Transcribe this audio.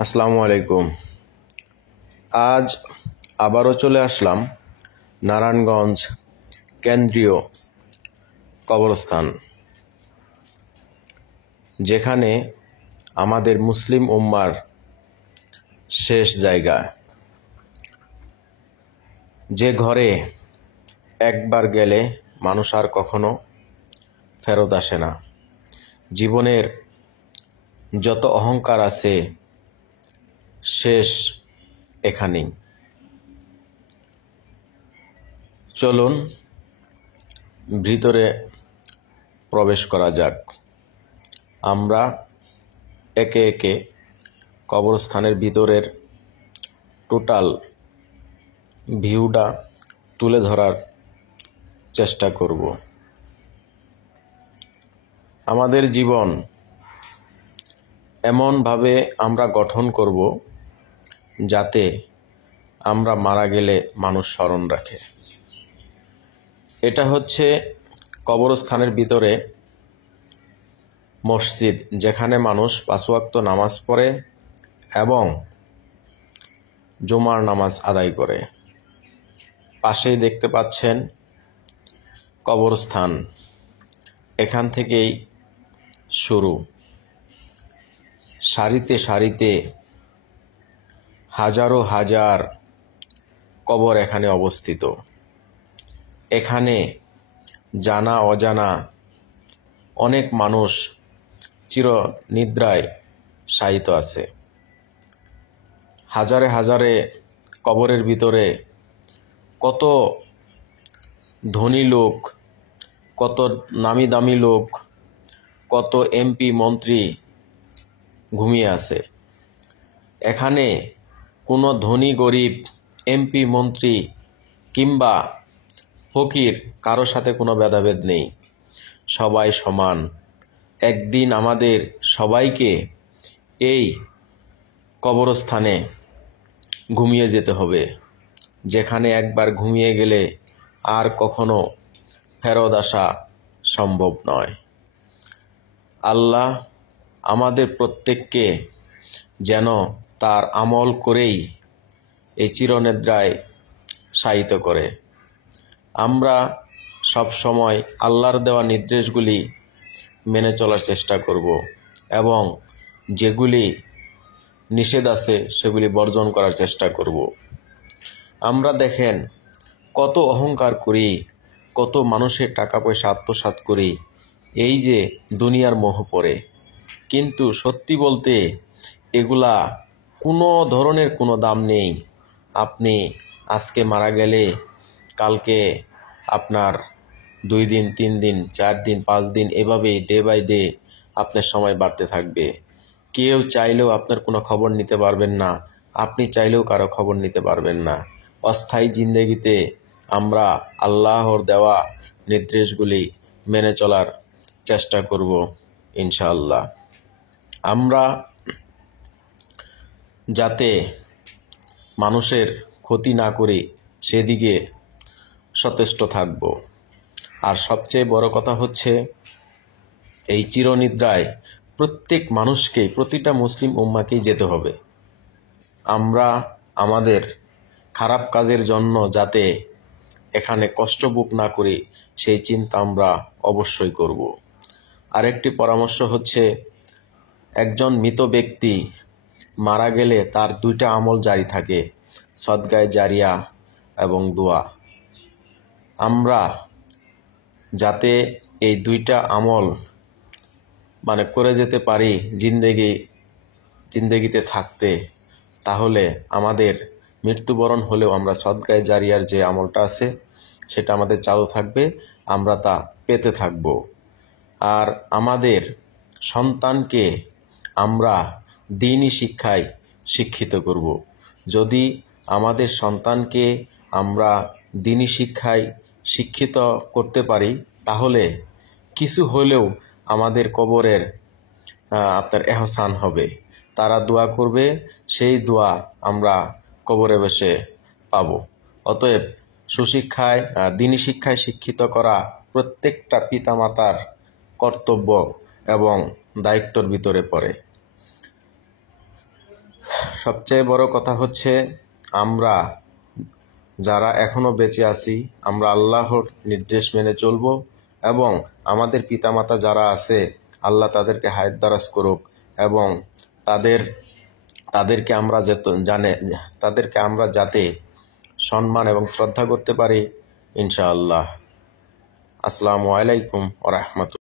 আসসালামু আলাইকুম। আজ আবারও চলে আসলাম নারায়ণগঞ্জ কেন্দ্রীয় কবরস্থান, যেখানে আমাদের মুসলিম উম্মার শেষ জায়গা, যে ঘরে একবার গেলে মানুষ আর কখনো ফেরত আসে না। জীবনের যত অহংকার আছে শেষ এখানেই। চলুন ভিতরে প্রবেশ করা যাক। আমরা একে একে কবরস্থানের ভিতরের টোটাল ভিউটা তুলে ধরার চেষ্টা করব। আমাদের জীবন এমনভাবে আমরা গঠন করব যাতে আমরা মারা গেলে মানুষ স্মরণ রাখে। এটা হচ্ছে কবরস্থানের ভিতরে মসজিদ, যেখানে মানুষ 5 ওয়াক্ত নামাজ পড়ে এবং জুমার নামাজ আদায় করে। পাশেই দেখতে পাচ্ছেন কবরস্থান, এখান থেকেই শুরু। সারিতে সারিতে হাজারো হাজার কবর এখানে অবস্থিত। এখানে জানা অজানা অনেক মানুষ চির নিদ্রায় শায়িত আছে। হাজারে হাজারে কবরের ভিতরে কত ধনী লোক, কত নামি দামি লোক, কত এমপি মন্ত্রী ঘুমিয়ে আছে। এখানে কোনো ধনী গরিব, এমপি মন্ত্রী কিংবা ফকির কারো সাথে কোনো ভেদাভেদ নেই, সবাই সমান। একদিন আমাদের সবাইকে এই কবরস্থানে ঘুমিয়ে যেতে হবে, যেখানে একবার ঘুমিয়ে গেলে আর কখনো ফেরত আসা সম্ভব নয়। আল্লাহ আমাদের প্রত্যেককে যেন তার আমল করেই এই চিরনিদ্রায় শায়িত করে। আমরা সব সময় আল্লাহর দেওয়া নির্দেশগুলি মেনে চলার চেষ্টা করব এবং যেগুলি নিষেধ আছে সেগুলি বর্জন করার চেষ্টা করব। আমরা দেখেন কত অহংকার করি, কত মানুষের টাকা পয়সা আত্মসাৎ করি এই যে দুনিয়ার মোহ পড়ে, কিন্তু সত্যি বলতে এগুলা কোনো ধরনের কোনো দাম নেই। আপনি আজকে মারা গেলে কালকে আপনার 2 দিন, 3 দিন, 4 দিন, 5 দিন এভাবেই ডে বাই ডে আপনার সময় বাড়তে থাকবে। কেউ চাইলেও আপনার কোনো খবর নিতে পারবেন না, আপনি চাইলেও কারো খবর নিতে পারবেন না। অস্থায়ী জিন্দেগিতে আমরা আল্লাহর দেওয়া নির্দেশগুলি মেনে চলার চেষ্টা করব ইনশাআল্লাহ। আমরা যাতে মানুষের ক্ষতি না করি সেদিকে সচেষ্ট থাকব। আর সবচেয়ে বড় কথা হচ্ছে এই চিরনিদ্রায় প্রত্যেক মানুষকেই, প্রতিটা মুসলিম উম্মাকেই যেতে হবে। আমরা আমাদের খারাপ কাজের জন্য যাতে এখানে কষ্ট ভোগ না করি সেই চিন্তা আমরা অবশ্যই করব। আরেকটি পরামর্শ হচ্ছে, একজন মৃত ব্যক্তি মারা গেলে তার 2টা আমল জারি থাকে, সদকায়ে জারিয়া এবং দোয়া। আমরা যাতে এই 2টা আমল করে যেতে পারি জিন্দেগিতে থাকতে, তাহলে আমাদের মৃত্যুবরণ হলেও আমরা সদকায়ে জারিয়ার যে আমলটা আছে সেটা আমাদের চালু থাকবে, আমরা তা পেতে থাকব। আর আমাদের সন্তানকে আমরা দ্বীনি শিক্ষায় শিক্ষিত করব। যদি আমাদের সন্তানকে আমরা দ্বীনি শিক্ষায় শিক্ষিত করতে পারি, তাহলে কিছু হলেও আমাদের কবরের আপনার এহসান হবে। তারা দোয়া করবে, সেই দোয়া আমরা কবরে বসে পাব। অতএব সুশিক্ষায়, দ্বীনি শিক্ষায় শিক্ষিত করা প্রত্যেকটা পিতামাতার কর্তব্য এবং দায়িত্বের ভিতরে পড়ে। সবচেয়ে বড় কথা হচ্ছে আমরা যারা এখনো বেঁচে আছি আমরা আল্লাহর নির্দেশ মেনে চলব এবং আমাদের পিতামাতা যারা আছে আল্লাহ তাদেরকে হায়াত দারাজ করুক এবং তাদেরকে আমরা যাতে সম্মান এবং শ্রদ্ধা করতে পারি ইনশাআল্লাহ। আসসালামু আলাইকুম ওয়া রাহমাতুল্লাহ।